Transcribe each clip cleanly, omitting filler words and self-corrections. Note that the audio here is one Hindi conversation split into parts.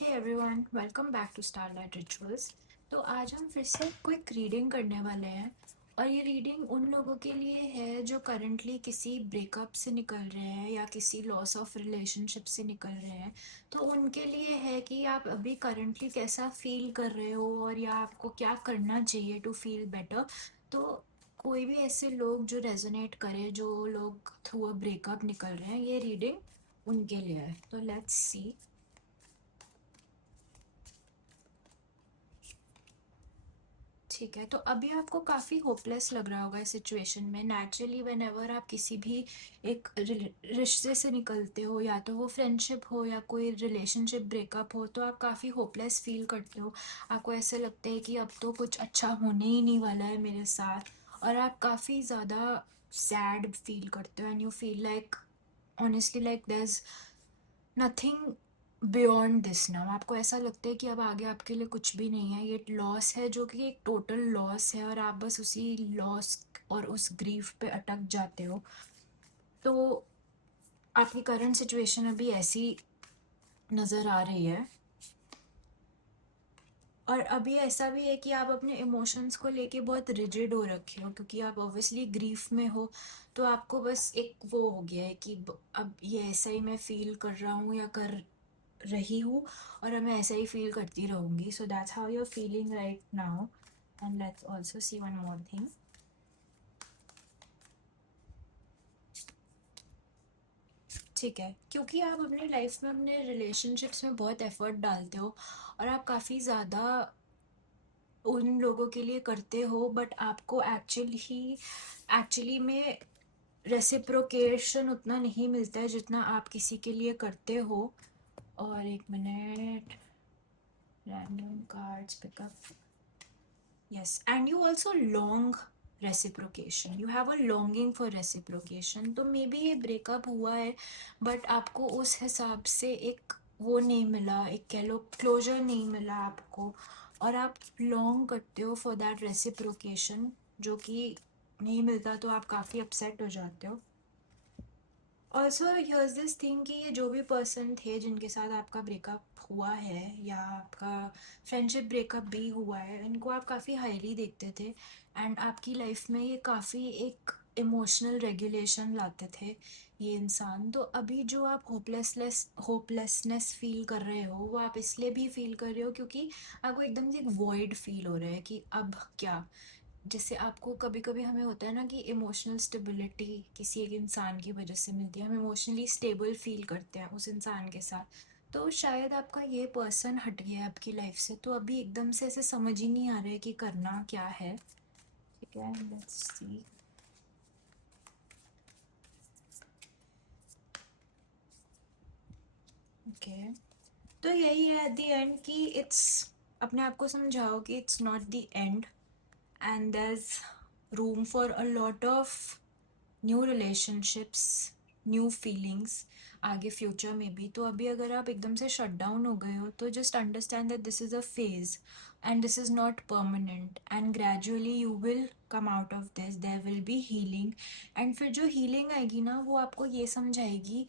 Hey everyone, welcome back to starlight rituals. तो आज हम फिर से क्विक रीडिंग करने वाले हैं। और ये रीडिंग उन लोगों के लिए है जो करंटली किसी ब्रेकअप से निकल रहे हैं या किसी लॉस ऑफ रिलेशनशिप से निकल रहे हैं। तो उनके लिए है कि आप अभी करंटली कैसा फील कर रहे हो और या आपको क्या करना चाहिए टू फील बेटर। तो कोई भी ऐसे लोग जो रेजोनेट करे, जो लोग थ्रू अ ब्रेकअप निकल रहे हैं, ये रीडिंग उनके लिए है। तो लेट्स सी। ठीक है, तो अभी आपको काफ़ी होपलेस लग रहा होगा इस सिचुएशन में। नेचुरली वेन एवर आप किसी भी एक रिश्ते से निकलते हो, या तो वो फ्रेंडशिप हो या कोई रिलेशनशिप ब्रेकअप हो, तो आप काफ़ी होपलेस फील करते हो। आपको ऐसे लगता है कि अब तो कुछ अच्छा होने ही नहीं वाला है मेरे साथ। और आप काफ़ी ज़्यादा सैड फील करते हो and you feel like honestly like there is nothing beyond this now. आपको ऐसा लगता है कि अब आगे आपके लिए कुछ भी नहीं है, ये लॉस है जो कि एक टोटल लॉस है और आप बस उसी लॉस और उस ग्रीफ पे अटक जाते हो। तो आपकी करंट सिचुएशन अभी ऐसी नज़र आ रही है। और अभी ऐसा भी है कि आप अपने इमोशंस को लेके बहुत रिजिड हो रखे हो, क्योंकि आप ऑब्वियसली ग्रीफ में हो। तो आपको बस एक वो हो गया है कि अब ये ऐसा ही मैं फील कर रहा हूँ या कर रही हूँ, और मैं ऐसा ही फील करती रहूँगी। So that's how you are feeling right now. And let's also see one more thing. ठीक है, क्योंकि आप अपनी लाइफ में अपने रिलेशनशिप्स में बहुत एफर्ट डालते हो और आप काफ़ी ज़्यादा उन लोगों के लिए करते हो, बट आपको एक्चुअली में रेसिप्रोकेशन उतना नहीं मिलता है जितना आप किसी के लिए करते हो। और एक minute, random cards pickup. Yes, and you also long reciprocation, you have a longing for reciprocation. तो मे बी ये ब्रेकअप हुआ है, बट आपको उस हिसाब से एक वो नहीं मिला, एक कह लो क्लोजर नहीं मिला आपको। और आप लॉन्ग करते हो फॉर दैट रेसिप्रोकेशन, जो कि नहीं मिलता तो आप काफ़ी अपसेट हो जाते हो। ऑल्सो हियर्स दिस थिंग कि ये जो भी पर्सन थे जिनके साथ आपका ब्रेकअप हुआ है या आपका फ्रेंडशिप ब्रेकअप भी हुआ है, इनको आप काफ़ी हाईली देखते थे एंड आपकी लाइफ में ये काफ़ी एक इमोशनल रेगुलेशन लाते थे ये इंसान। तो अभी जो आप होपलेसनेस फील कर रहे हो, वो आप इसलिए भी फील कर रहे हो क्योंकि आपको एकदम से एक वॉइड फील हो रहा है कि अब क्या। जैसे आपको कभी कभी हमें होता है ना कि इमोशनल स्टेबिलिटी किसी एक इंसान की वजह से मिलती है, हम इमोशनली स्टेबल फील करते हैं उस इंसान के साथ। तो शायद आपका ये पर्सन हट गया है आपकी लाइफ से, तो अभी एकदम से ऐसे समझ ही नहीं आ रहा है कि करना क्या है। ठीक है, लेट्स सी। ओके, तो यही है एट द एंड कि इट्स, अपने आप को समझाओ कि it's not the end and there is room for a lot of new relationships, new feelings आगे फ्यूचर में भी। तो अभी अगर आप एकदम से शट डाउन हो गए हो, तो just understand that this is a phase and this is not permanent, and gradually you will come out of this, there will be healing. And फिर जो हीलिंग आएगी ना, वो आपको ये समझाएगी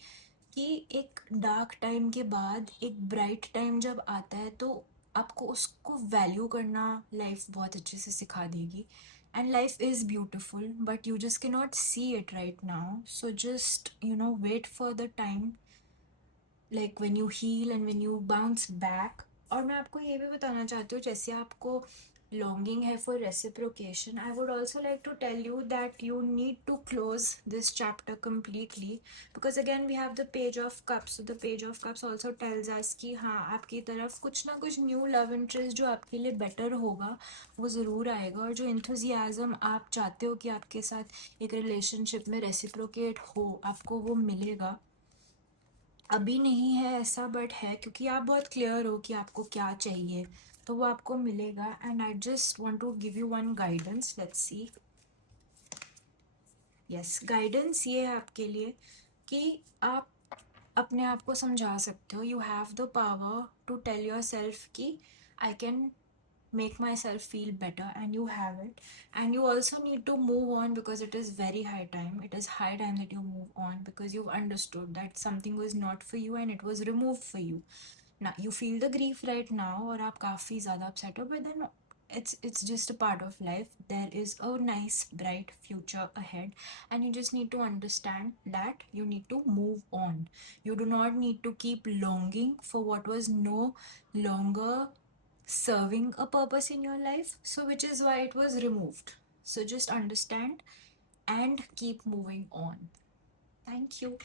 कि एक डार्क टाइम के बाद एक ब्राइट टाइम जब आता है, तो आपको उसको वैल्यू करना लाइफ बहुत अच्छे से सिखा देगी। And life is beautiful, but you just cannot see it right now. So just, wait for the time, like when you heal and when you bounce back. और मैं आपको ये भी बताना चाहती हूँ, जैसे आपको longing है for reciprocation, I would also like to tell you that you need to close this chapter completely, because again we have the page of cups. So the page of cups also tells us कि हाँ, आपकी तरफ कुछ ना कुछ न्यू लव इंटरेस्ट जो आपके लिए बेटर होगा वो ज़रूर आएगा, और जो इंथुजियाज़म आप चाहते हो कि आपके साथ एक रिलेशनशिप में रेसिप्रोकेट हो, आपको वो मिलेगा। अभी नहीं है ऐसा, बट है, क्योंकि आप बहुत क्लियर हो कि आपको क्या चाहिए, तो वो आपको मिलेगा। And I just want to give you one guidance, let's see. Yes, guidance ये है आपके लिए कि आप अपने आप को समझा सकते हो। You have the power to tell yourself कि I can make myself feel better, and you have it. And you also need to move on, because it is very high time, it is high time that you move on, because you've understood that something was not for you and it was removed for you. now you feel the grief right now और आप काफ़ी ज़्यादा upset हो, but then it's just a part of life. There is a nice bright future ahead, and you just need to understand that you need to move on. You do not need to keep longing for what was no longer serving a purpose in your life, so which is why it was removed. So just understand and keep moving on. Thank you.